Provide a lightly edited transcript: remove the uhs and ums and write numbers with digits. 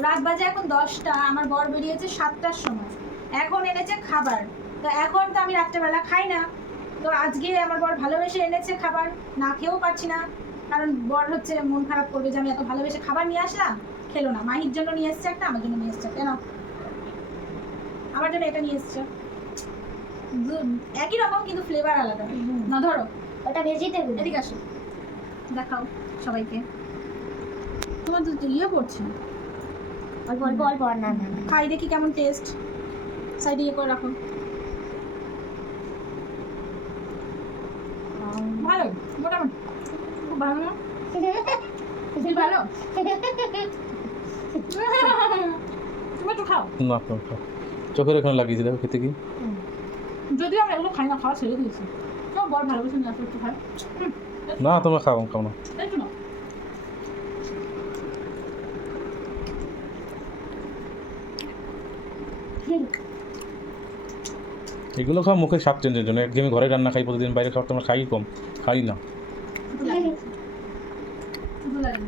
রাত বাজে এখন 10টা, আমার বর বেরিয়েছে 7টার সময়, এখন এনেছে খাবার। তো এখন তো আমি রাত্রেবেলা খাই না, তো আজকে আমার বর ভালোবেসে এনেছে খাবার, না খেয়েও পারছি না, কারণ বর হচ্ছে মন খারাপ করবে যে আমি এত ভালোবেসে খাবার নিয়ে আসলাম, খেলো না। মাহির জন্য নিয়ে এসছে একটা, আমার জন্য নিয়ে এসছে কেন, আমার জন্য এটা নিয়ে এসছে, একই রকম কিন্তু ফ্লেভার আলাদা। না ধরো ওটা ভেজিটেবল। এদিকে আসো, দেখাও সবাইকে, তোমার তো ইয়ে পড়ছে। অল্প অল্প অল্প, না না না। খাই দেখি কেমন টেস্ট, সাইডে ইয়ে করে রাখো। ভালো, মোটামুটি খুব ভালো না, খুব ভালো। তুমি একটু খাও। না তো চোখের ওখানে লাগিয়েছি, দেখো খেতে কি। যদি আমরা এগুলো খাই না, খাওয়া ছেড়ে দিয়েছি, তোমার বর ভালোবেসে নিয়ে আসো, একটু খাই। না তোমরা খাও, খাও না। একটু না, এগুলো খাও মুখের স্বাদ চেঞ্জের জন্য। একঘেয়েমি ঘরে রান্না খাই প্রতিদিন, বাইরে খাওয়া তোমরা খাই কম, খাই না। শুধু লাগে, শুধু লাগে।